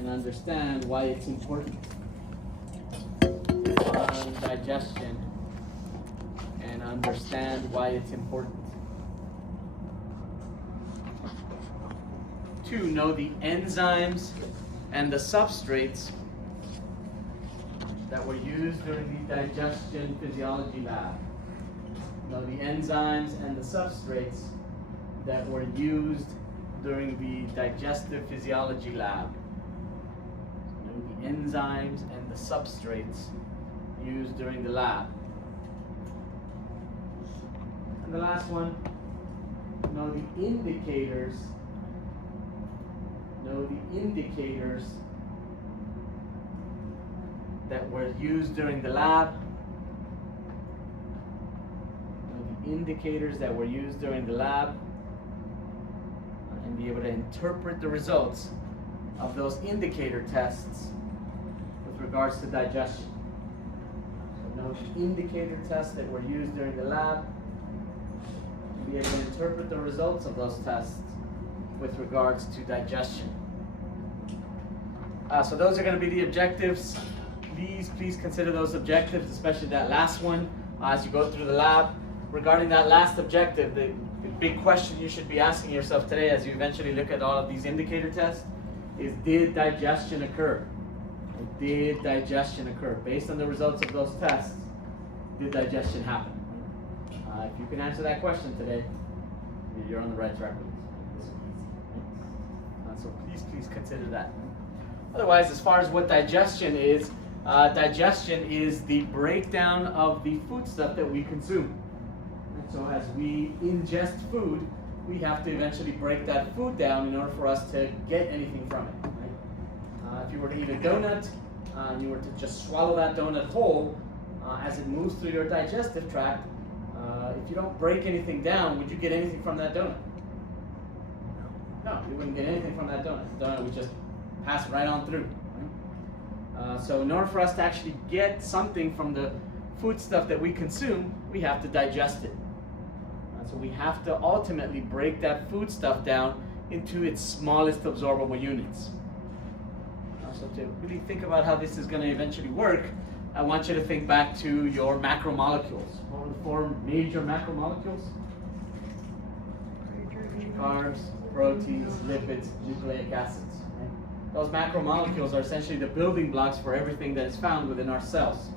and understand why it's important. On digestion and understand why it's important. 2, know the enzymes and the substrates that were used during the digestion physiology lab. Know the enzymes and the substrates that were used during the digestive physiology lab. Know the enzymes and the substrates used during the lab. And the last one, know the indicators. Know the indicators that were used during the lab. Know the indicators that were used during the lab, and be able to interpret the results of those indicator tests with regards to digestion. So know the indicator tests that were used during the lab, and be able to interpret the results of those tests with regards to digestion. So those are going to be the objectives. Please consider those objectives, especially that last one as you go through the lab. Regarding that last objective, the big question you should be asking yourself today as you eventually look at all of these indicator tests is, did digestion occur? Did digestion occur? Based on the results of those tests, did digestion happen? If you can answer that question today, you're on the right track with this. So please consider that. Otherwise, as far as what digestion is the breakdown of the food stuff that we consume. So as we ingest food, we have to eventually break that food down in order for us to get anything from it. Right? If you were to eat a donut, and you were to just swallow that donut whole, as it moves through your digestive tract, if you don't break anything down, would you get anything from that donut? No, you wouldn't get anything from that donut. The donut would just pass right on through. Right? So in order for us to actually get something from the food stuff that we consume, we have to digest it. So we have to ultimately break that food stuff down into its smallest absorbable units. So to really think about how this is going to eventually work, I want you to think back to your macromolecules. What were the 4 major macromolecules? Carbs, proteins, lipids, nucleic acids. Right? Those macromolecules are essentially the building blocks for everything that is found within our cells.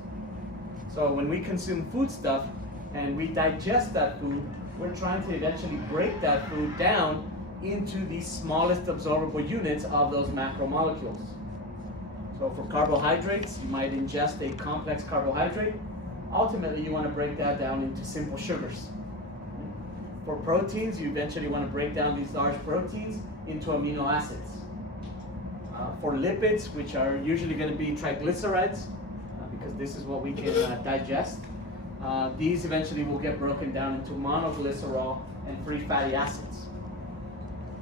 So when we consume food stuff and we digest that food, we're trying to eventually break that food down into the smallest absorbable units of those macromolecules. So for carbohydrates, you might ingest a complex carbohydrate. Ultimately, you want to break that down into simple sugars. For proteins, you eventually want to break down these large proteins into amino acids. For lipids, which are usually going to be triglycerides, because this is what we can digest, these eventually will get broken down into monoglycerol and free fatty acids.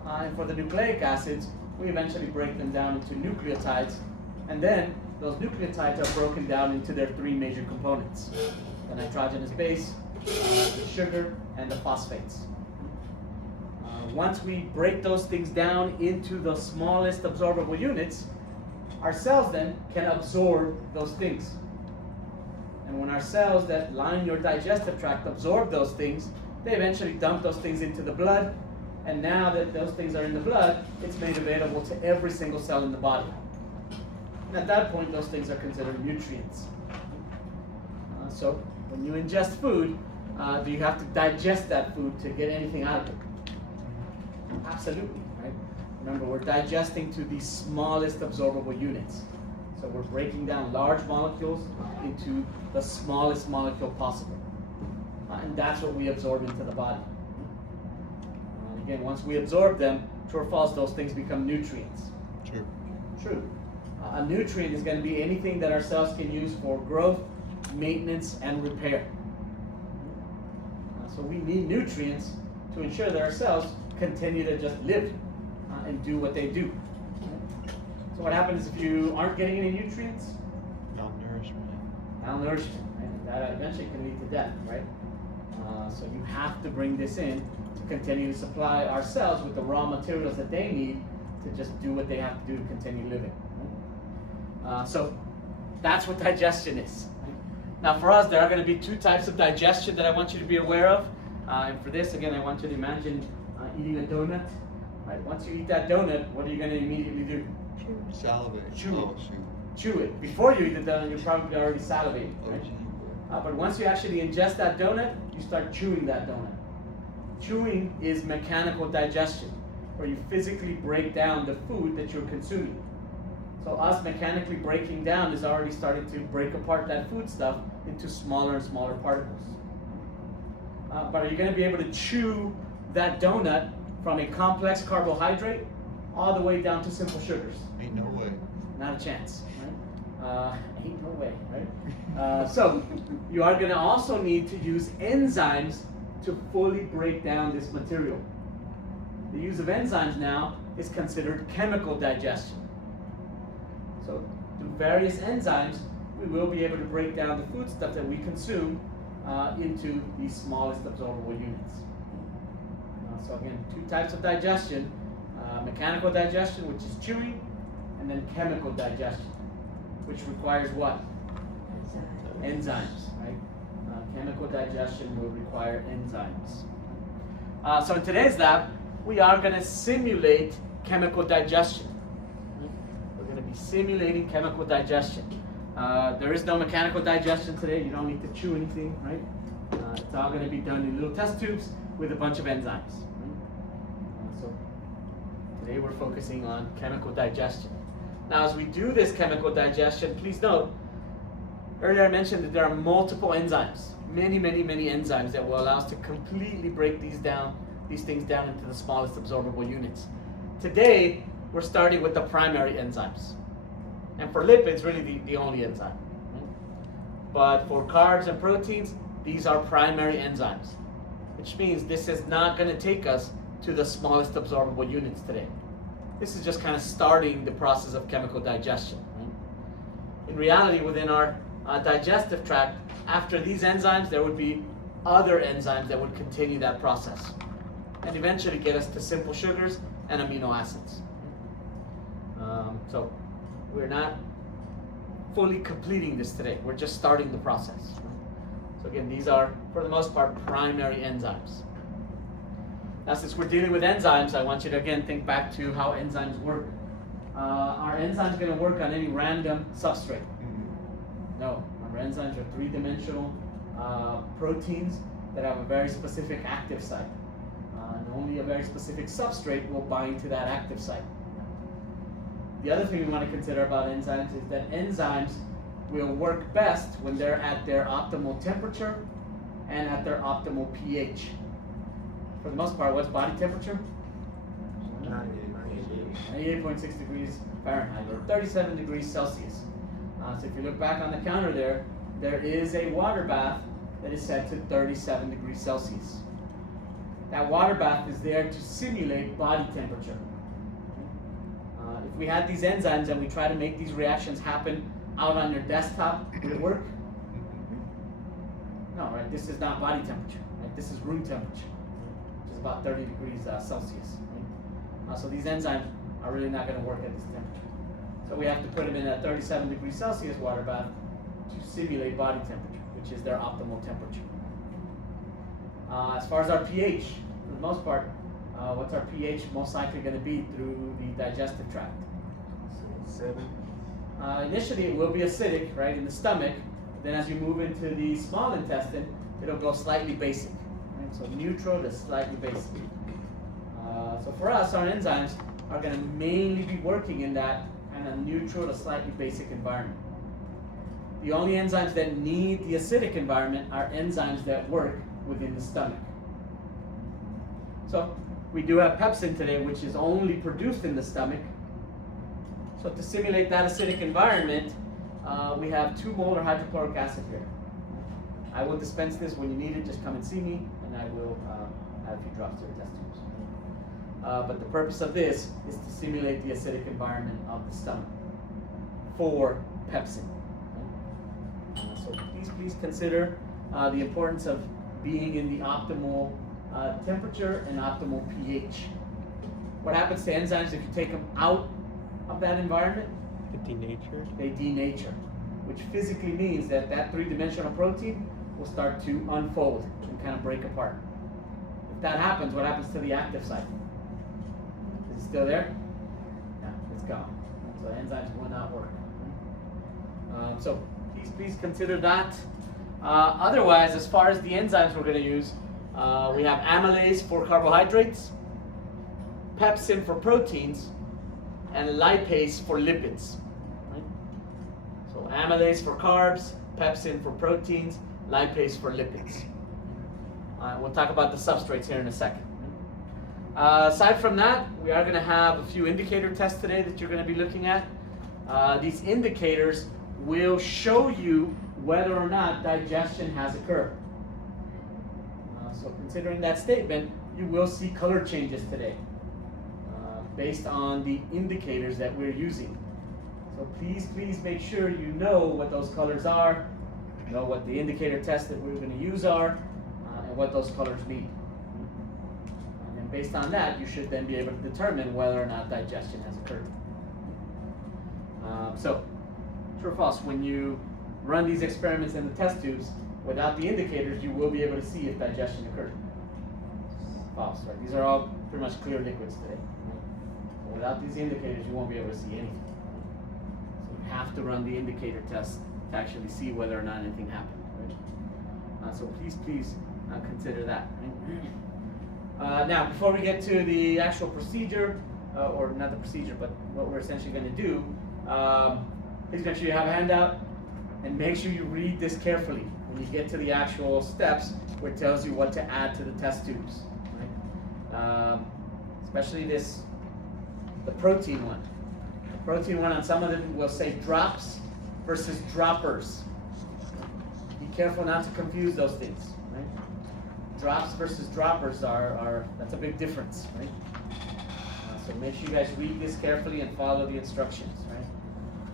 And for the nucleic acids, we eventually break them down into nucleotides, and then those nucleotides are broken down into their 3 major components: the nitrogenous base, the sugar, and the phosphates. Once we break those things down into the smallest absorbable units, our cells then can absorb those things. And when our cells that line your digestive tract absorb those things, they eventually dump those things into the blood. And now that those things are in the blood, it's made available to every single cell in the body. And at that point, those things are considered nutrients. So when you ingest food, do you have to digest that food to get anything out of it? Absolutely, right? Remember, we're digesting to the smallest absorbable units. So we're breaking down large molecules into the smallest molecule possible. And that's what we absorb into the body. And again, once we absorb them, true or false, those things become nutrients. True. True. A nutrient is going to be anything that our cells can use for growth, maintenance, and repair. So we need nutrients to ensure that our cells continue to just live and do what they do. So what happens if you aren't getting any nutrients? Malnourishment. Malnourishment, right? That eventually can lead to death, right? So you have to bring this in to continue to supply our cells with the raw materials that they need to just do what they have to do to continue living. So that's what digestion is. Now for us, there are going to be two types of digestion that I want you to be aware of. And for this, again, I want you to imagine eating a donut. Right? Once you eat that donut, what are you going to immediately do? Salivate. Chew Oh, it. shoot. Chew it. Before you eat the donut, you're probably already salivating. Oh, Right? gee. But once you actually ingest that donut, you start chewing that donut. Chewing is mechanical digestion, where you physically break down the food that you're consuming. So us mechanically breaking down is already starting to break apart that food stuff into smaller and smaller particles. But are you going to be able to chew that donut from a complex carbohydrate all the way down to simple sugars? Ain't no way. Not a chance, right? Ain't no way, right? So you are going to also need to use enzymes to fully break down this material. The use of enzymes now is considered chemical digestion. So through various enzymes, we will be able to break down the food stuff that we consume into the smallest absorbable units. So again, two types of digestion: mechanical digestion, which is chewing, and then chemical digestion, which requires what? Enzymes, right? Chemical digestion will require enzymes. So in today's lab, we are going to simulate chemical digestion. We're going to be simulating chemical digestion. There is no mechanical digestion today. You don't need to chew anything, right? It's all going to be done in little test tubes with a bunch of enzymes. Right? So today we're focusing on chemical digestion. Now, as we do this chemical digestion, please note, earlier I mentioned that there are multiple enzymes, many enzymes that will allow us to completely break these things down into the smallest absorbable units. Today, we're starting with the primary enzymes. And for lipids, really the only enzyme. Right? But for carbs and proteins, these are primary enzymes, which means this is not going to take us to the smallest absorbable units today. This is just kind of starting the process of chemical digestion. Right? In reality, within our digestive tract, after these enzymes, there would be other enzymes that would continue that process and eventually get us to simple sugars and amino acids. So we're not fully completing this today. We're just starting the process. So again, these are, for the most part, primary enzymes. Now, since we're dealing with enzymes, I want you to again think back to how enzymes work. Are enzymes going to work on any random substrate? No. Our enzymes are three-dimensional proteins that have a very specific active site. And only a very specific substrate will bind to that active site. The other thing we want to consider about enzymes is that enzymes will work best when they're at their optimal temperature and at their optimal pH. For the most part, what's body temperature? 98.6 degrees Fahrenheit, or 37 degrees Celsius. So if you look back on the counter there is a water bath that is set to 37 degrees Celsius. That water bath is there to simulate body temperature. If we had these enzymes and we try to make these reactions happen out on your desktop, would it work? No, right? This is not body temperature. Right? This is room temperature, which is about 30 degrees Celsius. Right? So these enzymes are really not going to work at this temperature. So we have to put them in a 37 degrees Celsius water bath to simulate body temperature, which is their optimal temperature. As far as our pH, for the most part, what's our pH most likely going to be through the digestive tract? 7. Initially, it will be acidic, right, in the stomach. Then as you move into the small intestine, it'll go slightly basic. Right? So neutral to slightly basic. So for us, our enzymes are going to mainly be working in that kind of neutral to slightly basic environment. The only enzymes that need the acidic environment are enzymes that work within the stomach. So we do have pepsin today, which is only produced in the stomach. So to simulate that acidic environment, we have 2 molar hydrochloric acid here. I will dispense this when you need it. Just come and see me, and I will add a few drops to your test tubes. But the purpose of this is to simulate the acidic environment of the stomach for pepsin. So please consider the importance of being in the optimal temperature and optimal pH. What happens to enzymes if you take them out of that environment? Denatured. They denature, which physically means that that three-dimensional protein will start to unfold and kind of break apart. If that happens, what happens to the active site? Is it still there? Yeah, it's gone. So enzymes will not work. So please consider that. Otherwise, as far as the enzymes we're going to use, we have amylase for carbohydrates, pepsin for proteins, and lipase for lipids. Right? So amylase for carbs, pepsin for proteins, lipase for lipids. We'll talk about the substrates here in a second. Aside from that, we are going to have a few indicator tests today that you're going to be looking at. These indicators will show you whether or not digestion has occurred. So considering that statement, you will see color changes today based on the indicators that we're using. So please make sure you know what those colors are, know what the indicator tests that we're going to use are, and what those colors mean. And based on that, you should then be able to determine whether or not digestion has occurred. So, true or false, when you run these experiments in the test tubes, without the indicators, you will be able to see if digestion occurred. False, right? These are all pretty much clear liquids today. So without these indicators, you won't be able to see anything. So you have to run the indicator test to actually see whether or not anything happened. Right? So please consider that. Right? Now, before we get to the actual procedure, or not the procedure, but what we're essentially going to do, please make sure you have a handout and make sure you read this carefully when you get to the actual steps where it tells you what to add to the test tubes. Right? Especially the protein one. The protein one on some of them will say drops versus droppers. Be careful not to confuse those things. Right? Drops versus droppers that's a big difference. Right? So make sure you guys read this carefully and follow the instructions. Right?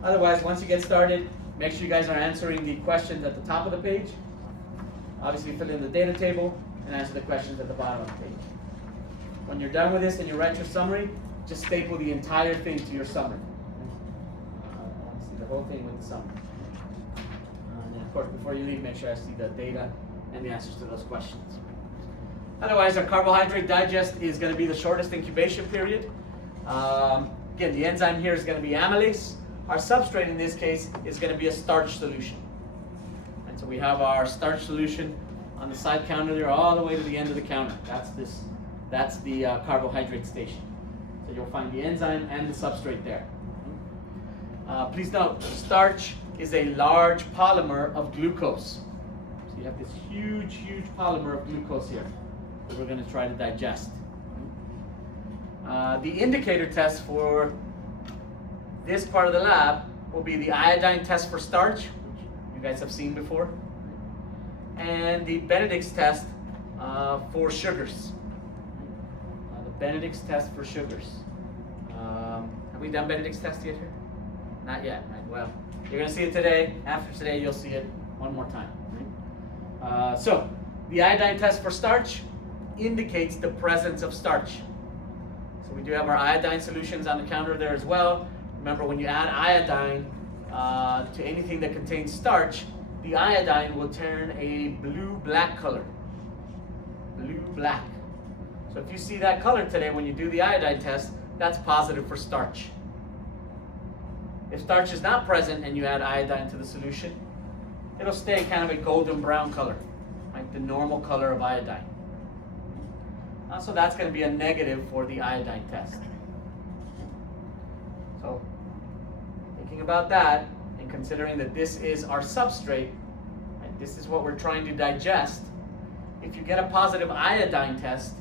Otherwise, once you get started, make sure you guys are answering the questions at the top of the page. Obviously, fill in the data table and answer the questions at the bottom of the page. When you're done with this and you write your summary, just staple the entire thing to your summary. I want to see the whole thing with the summary. And then, of course, before you leave, make sure I see the data and the answers to those questions. Otherwise, our carbohydrate digest is going to be the shortest incubation period. Again, the enzyme here is going to be amylase. Our substrate in this case is going to be a starch solution. And so we have our starch solution on the side counter there all the way to the end of the counter. That's the carbohydrate station. So you'll find the enzyme and the substrate there. Please note, starch is a large polymer of glucose. So you have this huge polymer of glucose here that we're going to try to digest. The indicator test for this part of the lab will be the iodine test for starch, which you guys have seen before, and the Benedict's test for sugars. The Benedict's test for sugars. Have we done Benedict's test yet here? Not yet, right? Well, you're going to see it today. After today, you'll see it one more time. Right? So, the iodine test for starch indicates the presence of starch. So we do have our iodine solutions on the counter there as well. Remember, when you add iodine to anything that contains starch, the iodine will turn a blue-black color. Blue-black. So if you see that color today when you do the iodine test, that's positive for starch. If starch is not present and you add iodine to the solution, it'll stay kind of a golden brown color, like the normal color of iodine. So that's going to be a negative for the iodine test. So, thinking about that and considering that this is our substrate, and this is what we're trying to digest, if you get a positive iodine test,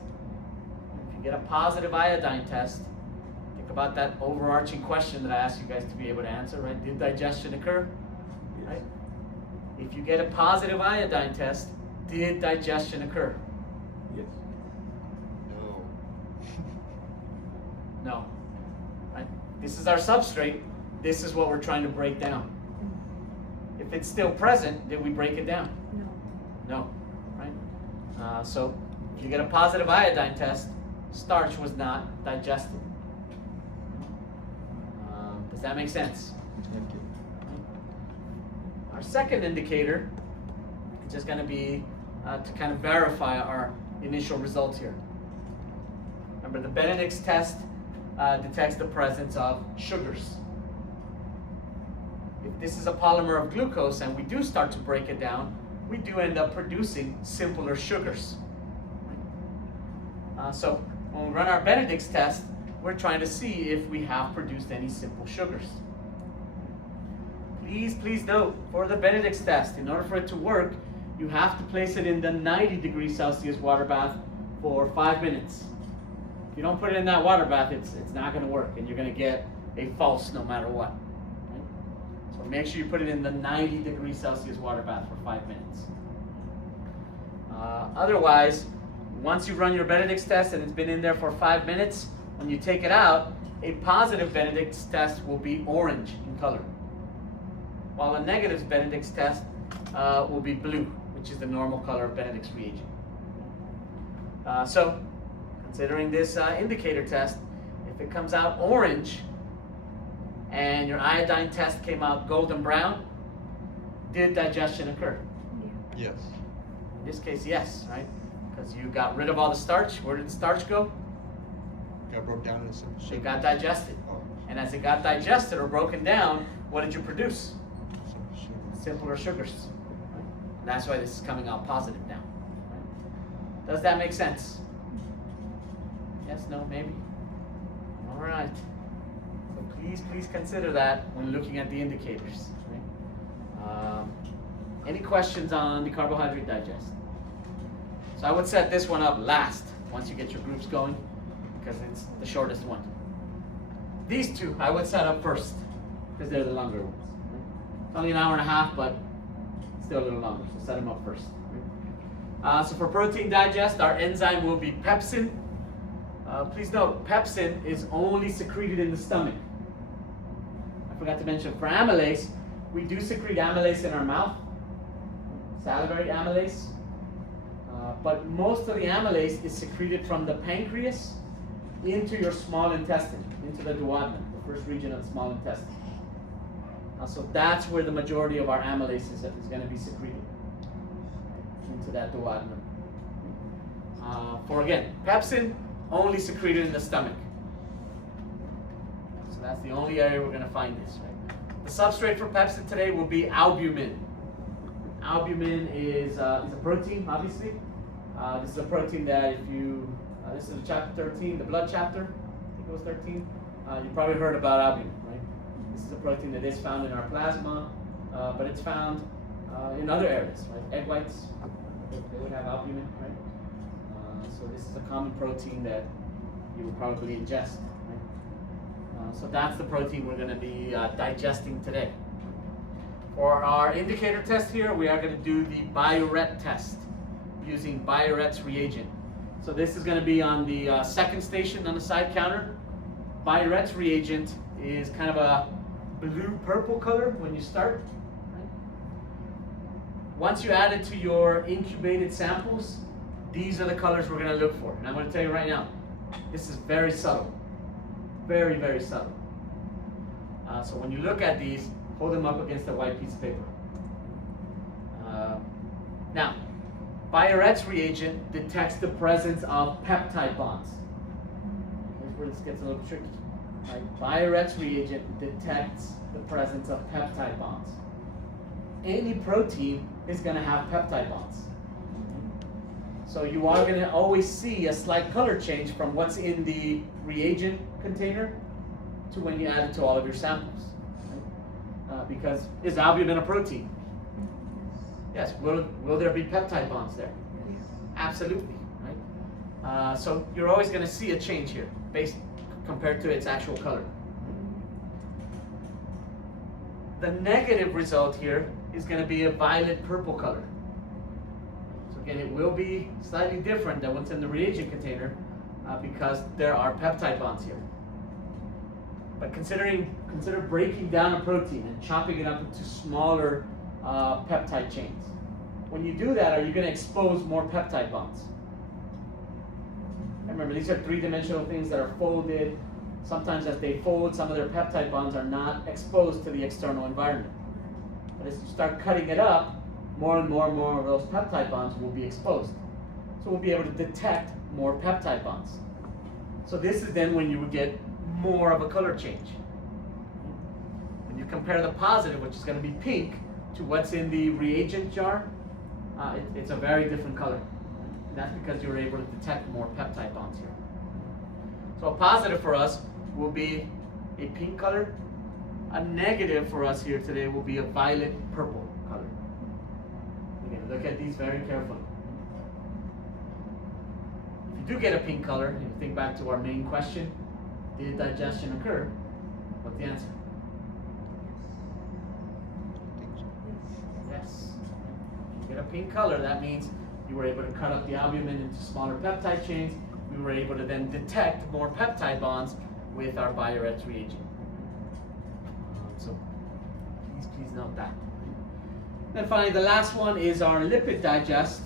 think about that overarching question that I asked you guys to be able to answer, right? Did digestion occur? Yes. Right? If you get a positive iodine test, did digestion occur? Yes. No. No. Right? This is our substrate. This is what we're trying to break down. If it's still present, did we break it down? No. No. Right? So if you get a positive iodine test, starch was not digested. Does that make sense? Our second indicator is just going to be to kind of verify our initial results here. Remember, the Benedict's test detects the presence of sugars. If this is a polymer of glucose and we do start to break it down, we do end up producing simpler sugars. So when we run our Benedict's test, we're trying to see if we have produced any simple sugars. Please note, for the Benedict's test, in order for it to work, you have to place it in the 90 degrees Celsius water bath for 5 minutes. If you don't put it in that water bath, it's not going to work, and you're going to get a false no matter what. Okay? So make sure you put it in the 90 degrees Celsius water bath for 5 minutes. Otherwise, once you run your Benedict's test and it's been in there for 5 minutes, when you take it out, a positive Benedict's test will be orange in color, while a negative Benedict's test will be blue, which is the normal color of Benedict's reagent. So, considering this indicator test, if it comes out orange and your iodine test came out golden brown, did digestion occur? Yes. In this case, yes, right? Because you got rid of all the starch. Where did the starch go? Got broke down into simple sugar. It got digested. Oh, And as it got digested or broken down, what did you produce? simple sugar. Simpler sugars. Right? That's why this is coming out positive now. Right? Does that make sense? Yes, no, maybe? All right. So please consider that when looking at the indicators. Right? Any questions on the carbohydrate digest? So I would set this one up last once you get your groups going, because it's the shortest one. These two I would set up first because they're the longer ones. Right? It's only an hour and a half, but still a little longer, so set them up first. Right? So for protein digest, our enzyme will be pepsin. Please note, pepsin is only secreted in the stomach. I forgot to mention, for amylase, we do secrete amylase in our mouth, salivary amylase. But most of the amylase is secreted from the pancreas into your small intestine, into the duodenum, the first region of the small intestine. So that's where the majority of our amylase is going to be secreted, into that duodenum. For again, pepsin, only secreted in the stomach. So that's the only area we're going to find this. Right? The substrate for pepsin today will be albumin. Albumin is a protein, obviously. This is a protein that if you, this is chapter 13, the blood chapter, I think it was 13. You probably heard about albumin, right? This is a protein that is found in our plasma, but it's found in other areas, right? Egg whites, they would have albumin, right? So this is a common protein that you will probably ingest, right? So that's the protein we're going to be digesting today. For our indicator test here, we are going to do the Biuret test using Biuret's reagent. So this is going to be on the second station on the side counter. Biuret's reagent is kind of a blue-purple color when you start. Right? Once you add it to your incubated samples, these are the colors we're going to look for. And I'm going to tell you right now, this is very subtle. Very, very subtle. So when you look at these, hold them up against a white piece of paper. Now, Biuret's reagent detects the presence of peptide bonds. Here's where this gets a little tricky. Right? Biuret's reagent detects the presence of peptide bonds. Any protein is going to have peptide bonds. So you are going to always see a slight color change from what's in the reagent container to when you add it to all of your samples. Right? Because is albumin a protein? Yes. Will there be peptide bonds there? Absolutely. Right? So you're always going to see a change here, based compared to its actual color. The negative result here is going to be a violet-purple color. So again, it will be slightly different than what's in the reagent container because there are peptide bonds here. But consider breaking down a protein and chopping it up into smaller peptide chains. When you do that, are you going to expose more peptide bonds? Remember, these are three-dimensional things that are folded. Sometimes as they fold, some of their peptide bonds are not exposed to the external environment. But as you start cutting it up, more and more and more of those peptide bonds will be exposed. So we'll be able to detect more peptide bonds. So this is then when you would get more of a color change. When you compare the positive, which is going to be pink, to what's in the reagent jar, it's a very different color. And that's because you were able to detect more peptide bonds here. So a positive for us will be a pink color. A negative for us here today will be a violet purple color. Again, look at these very carefully. If you do get a pink color, and you think back to our main question, did digestion occur? What's the answer? Yes. If you get a pink color, that means you were able to cut up the albumin into smaller peptide chains. We were able to then detect more peptide bonds with our Bio-Rets reagent. So please note that. Then finally, the last one is our lipid digest,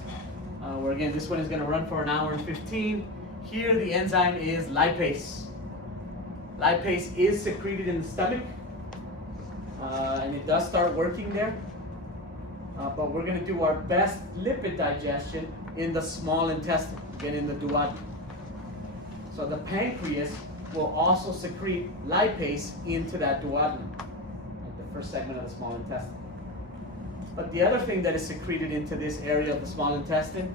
where again, this one is going to run for 1 hour and 15. Here, the enzyme is lipase. Lipase is secreted in the stomach, and it does start working there. But we're going to do our best lipid digestion in the small intestine, again in the duodenum. So the pancreas will also secrete lipase into that duodenum, like the first segment of the small intestine. But the other thing that is secreted into this area of the small intestine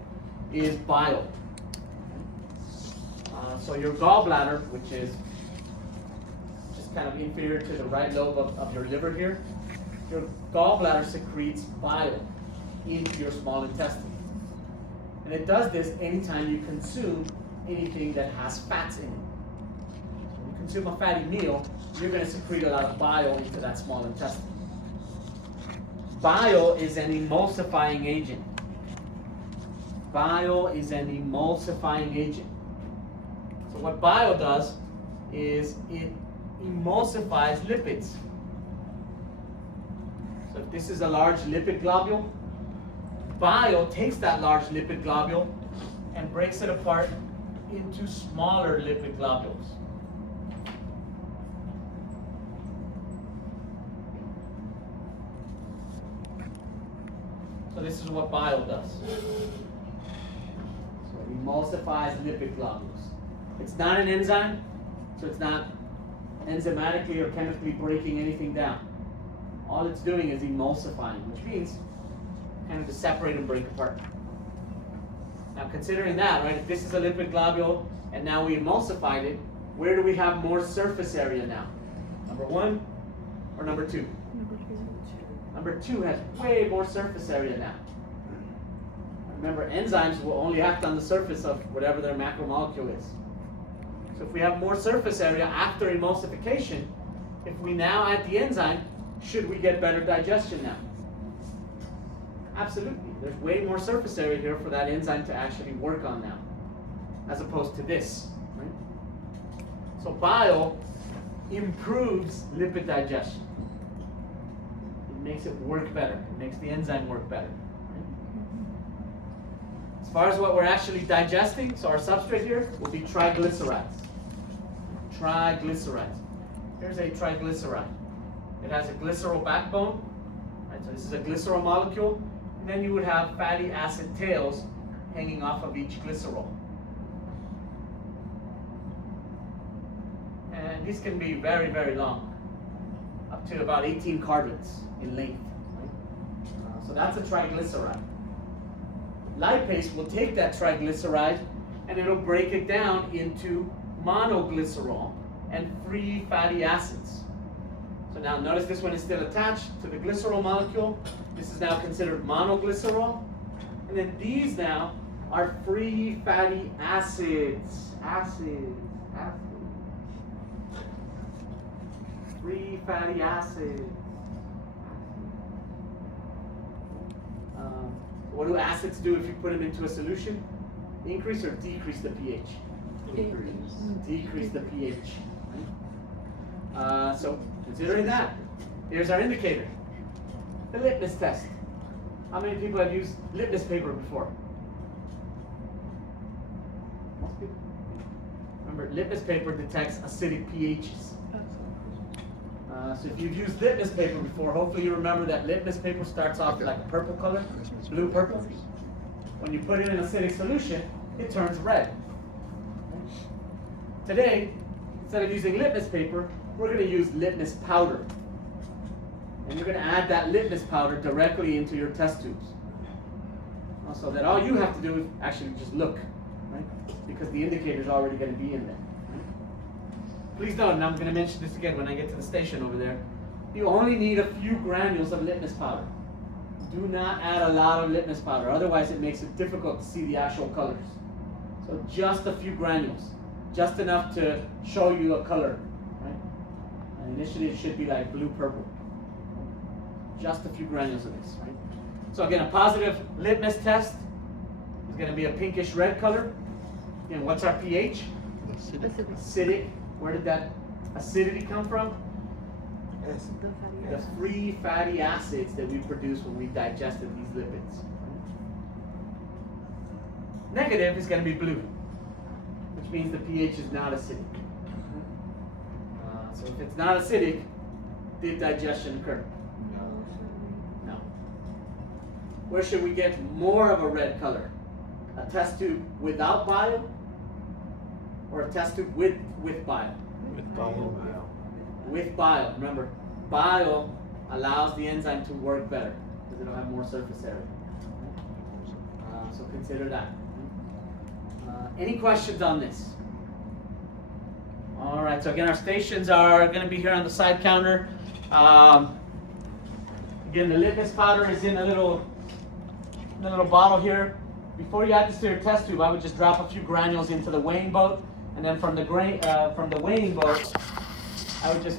is bile. So your gallbladder, which is just kind of inferior to the right lobe of your liver here, your gallbladder secretes bile into your small intestine. And it does this anytime you consume anything that has fats in it. So when you consume a fatty meal, you're going to secrete a lot of bile into that small intestine. Bile is an emulsifying agent. Bile is an emulsifying agent. So what bile does is it emulsifies lipids. So if this is a large lipid globule, bile takes that large lipid globule and breaks it apart into smaller lipid globules. So this is what bile does. So it emulsifies lipid globules. It's not an enzyme, so it's not enzymatically or chemically breaking anything down. All it's doing is emulsifying, which means kind of to separate and break apart. Now considering that, right, if this is a lipid globule and now we emulsified it, where do we have more surface area now? Number 1 or number 2? Number 2 has way more surface area now. Remember, enzymes will only act on the surface of whatever their macromolecule is. So if we have more surface area after emulsification, if we now add the enzyme, should we get better digestion now? Absolutely. There's way more surface area here for that enzyme to actually work on now, as opposed to this. Right? So bile improves lipid digestion. It makes it work better. It makes the enzyme work better. As far as what we're actually digesting, so our substrate here will be triglycerides. Triglycerides. Here's a triglyceride. It has a glycerol backbone. Right, so this is a glycerol molecule. And then you would have fatty acid tails hanging off of each glycerol. And these can be very, very long, up to about 18 carbons in length. Right? So that's a triglyceride. Lipase will take that triglyceride and it'll break it down into monoglycerol and free fatty acids. So now notice this one is still attached to the glycerol molecule. This is now considered monoglycerol. And then these now are free fatty acids. Free fatty acids. What do acids do if you put them into a solution? Increase or decrease the pH? Decrease the pH. So considering that, here's our indicator. The litmus test. How many people have used litmus paper before? Most people. Remember, litmus paper detects acidic pHs. So if you've used litmus paper before, hopefully you remember that litmus paper starts off like a purple color, blue purple. When you put it in acidic solution, it turns red. Today, instead of using litmus paper, we're going to use litmus powder. And you're going to add that litmus powder directly into your test tubes. So that all you have to do is actually just look, right? Because the indicator is already going to be in there. Right? Please note, and I'm going to mention this again when I get to the station over there, you only need a few granules of litmus powder. Do not add a lot of litmus powder, otherwise it makes it difficult to see the actual colors. So just a few granules, just enough to show you a color. Right? And initially it should be like blue-purple. Just a few granules of this. Right? So again, a positive litmus test is going to be a pinkish red color. And what's our pH? Acidic. Where did that acidity come from? The free fatty acids that we produce when we digested these lipids. Negative is going to be blue, which means the pH is not acidic. So if it's not acidic, did digestion occur? No. Where should we get more of a red color? A test tube without bile, or a test tube with bile? With bile. With bile. Remember, bile allows the enzyme to work better because it'll have more surface area. So consider that. Any questions on this? All right. So again, our stations are going to be here on the side counter. Again, the litmus powder is in a little bottle here. Before you add this to your test tube, I would just drop a few granules into the weighing boat, and then from the weighing boat, I would just